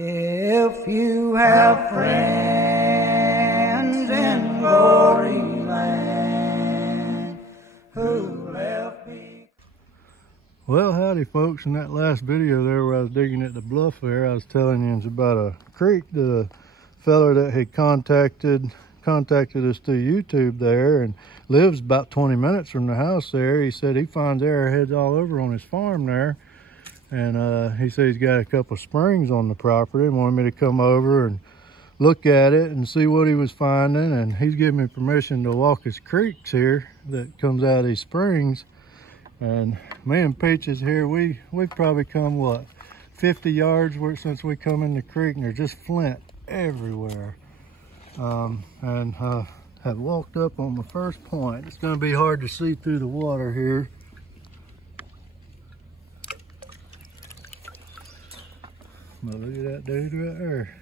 If you have friends in glory land who left me. Well, howdy folks. In that last video there where I was digging at the bluff there, I was telling you about a creek that a feller that had contacted us through YouTube there and lives about 20 minutes from the house there. He said he finds arrowheads all over on his farm there. And he said he's got a couple springs on the property and wanted me to come over and look at it and see what he was finding. And he's given me permission to walk his creeks here that comes out of these springs. And me and Peaches here, we've probably come, what, 50 yards since we come in the creek, and there's just flint everywhere. And have walked up on the first point. It's going to be hard to see through the water here. But look at that dude right there.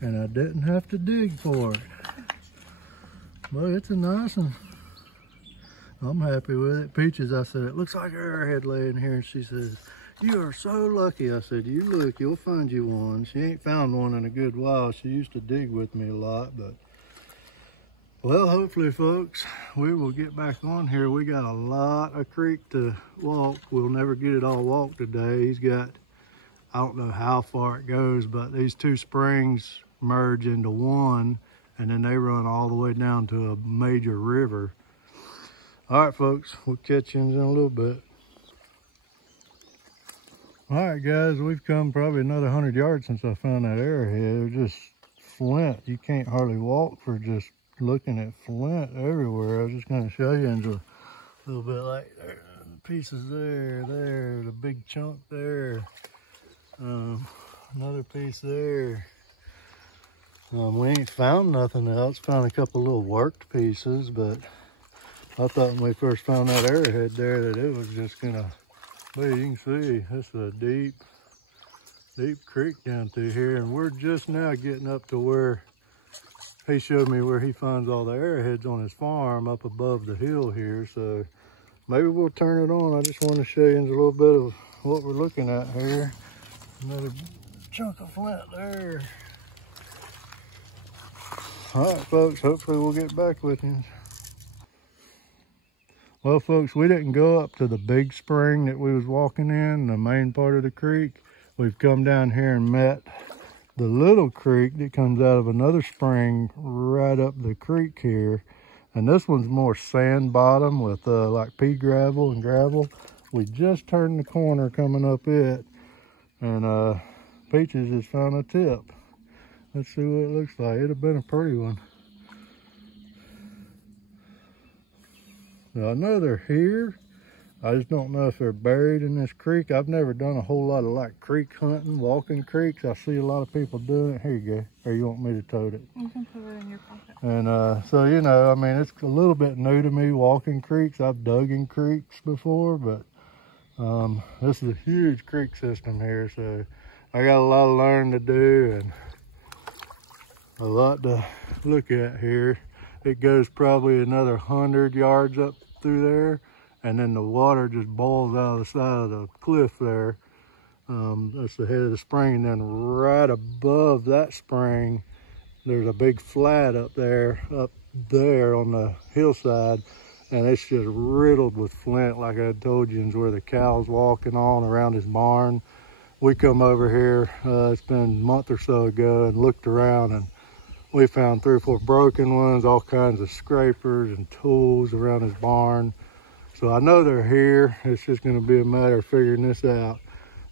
And I didn't have to dig for it. But it's a nice one. I'm happy with it. Peaches, I said, it looks like an arrowhead laying here. And she says, you are so lucky. I said, you look, you'll find you one. She ain't found one in a good while. She used to dig with me a lot, but well, hopefully folks, we will get back on here. We got a lot of creek to walk. We'll never get it all walked today. He's got, I don't know how far it goes, but these two springs merge into one, and then they run all the way down to a major river. All right, folks, we'll catch you in a little bit. All right, guys, we've come probably another 100 yards since I found that arrowhead. They're just flint. You can't hardly walk for just looking at flint everywhere. I was just going to show you into a little bit like there. The pieces there, the big chunk there. Another piece there. We ain't found nothing else. Found a couple little worked pieces, but I thought when we first found that arrowhead there that it was just gonna, well, you can see this is a deep creek down through here, and we're just now getting up to where he showed me where he finds all the arrowheads on his farm up above the hill here. So maybe we'll turn it on. I just want to show you a little bit of what we're looking at here. Another chunk of flint there. All right, folks, hopefully we'll get back with you. Well, folks, we didn't go up to the big spring that we was walking in, the main part of the creek. We've come down here and met the little creek that comes out of another spring right up the creek here. And this one's more sand bottom with like pea gravel and gravel. We just turned the corner coming up it, and Peaches has found a tip. Let's see what it looks like. It'd have been a pretty one. Now, I know they're here. I just don't know if they're buried in this creek. I've never done a whole lot of like creek hunting, walking creeks. I see a lot of people doing it. Here you go. Or you want me to tote it? You can put it in your pocket. And so, you know, I mean, it's a little bit new to me walking creeks. I've dug in creeks before, but this is a huge creek system here. So I got a lot of learning to do and a lot to look at here. It goes probably another 100 yards up through there, and then the water just boils out of the side of the cliff there. That's the head of the spring, and then right above that spring, there's a big flat up there on the hillside, and it's just riddled with flint, like I told you, is where the cow's walking on around his barn. We come over here, it's been a month or so ago, and looked around, and we found 3 or 4 broken ones, all kinds of scrapers and tools around his barn. So I know they're here. It's just going to be a matter of figuring this out.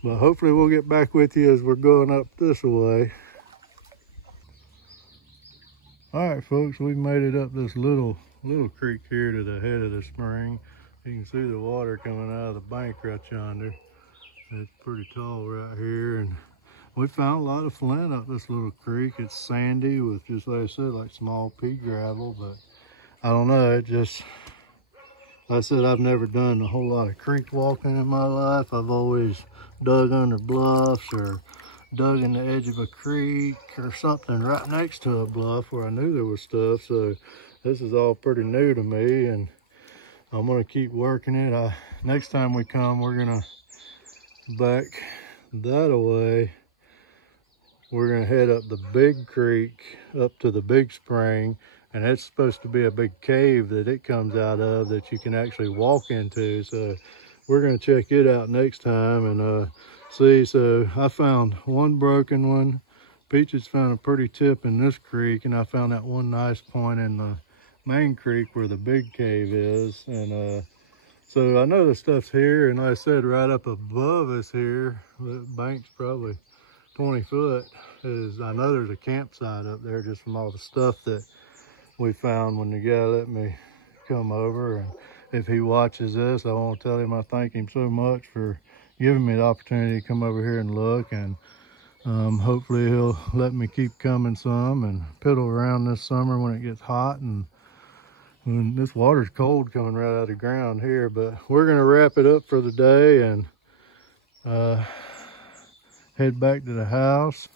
But hopefully we'll get back with you as we're going up this way. All right, folks, we made it up this little creek here to the head of the spring. You can see the water coming out of the bank right yonder. It's pretty tall right here, and we found a lot of flint up this little creek. It's sandy with, just like I said, like small pea gravel, but I don't know, it just, like I said, I've never done a whole lot of creek walking in my life. I've always dug under bluffs or dug in the edge of a creek or something right next to a bluff where I knew there was stuff. So this is all pretty new to me, and I'm gonna keep working it. Next time we come, we're gonna back that away we're gonna head up the big creek up to the big spring, and it's supposed to be a big cave that it comes out of that you can actually walk into. So we're gonna check it out next time and see. So I found one broken one. Peaches found a pretty tip in this creek, and I found that one nice point in the main creek where the big cave is. And so I know the stuff's here, and like I said, right up above us here, the bank's probably 20 foot, I know there's a campsite up there just from all the stuff that we found when the guy let me come over. And if he watches this, I want to tell him I thank him so much for giving me the opportunity to come over here and look. And hopefully he'll let me keep coming some and piddle around this summer when it gets hot. And when this water's cold coming right out of the ground here. But we're gonna wrap it up for the day and head back to the house.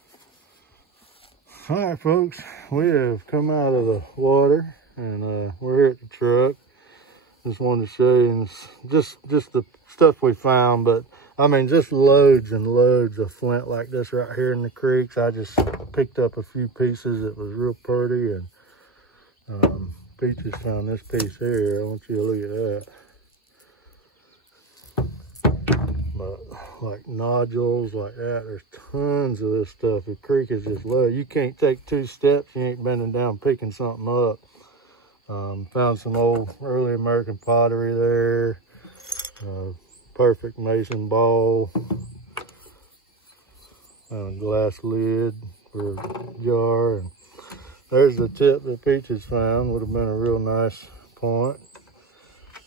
All right, folks, we have come out of the water and we're here at the truck. Just wanted to show you just the stuff we found, but I mean, just loads and loads of flint like this right here in the creeks. I just picked up a few pieces that was real pretty, and Peaches found this piece here. I want you to look at that. But like nodules like that, there's tons of this stuff. The creek is just low. You can't take 2 steps, you ain't bending down picking something up. Found some old early American pottery there. Perfect mason ball. Found a glass lid for a jar. And there's the tip that Peaches found. Would have been a real nice point.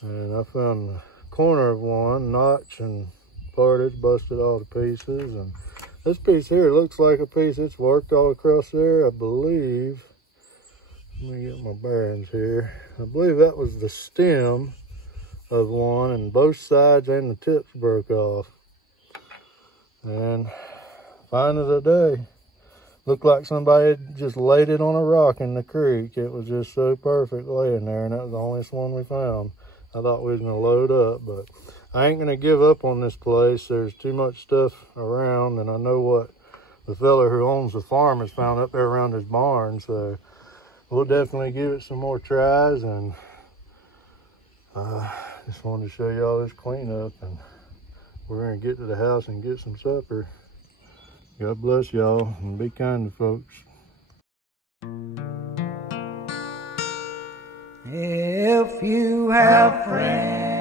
And I found the corner of one, notch and parted, busted all the pieces. And this piece here looks like a piece that's worked all across there, I believe. Let me get my bearings here. I believe that was the stem of one, and both sides and the tips broke off. And find of the day. Looked like somebody had just laid it on a rock in the creek. It was just so perfect laying there, and that was the only one we found. I thought we was gonna load up, but I ain't gonna give up on this place. There's too much stuff around, and I know what the fella who owns the farm has found up there around his barn, so we'll definitely give it some more tries. And just wanted to show you all this cleanup, and we're gonna get to the house and get some supper. God bless y'all, and be kind to folks. If you have friends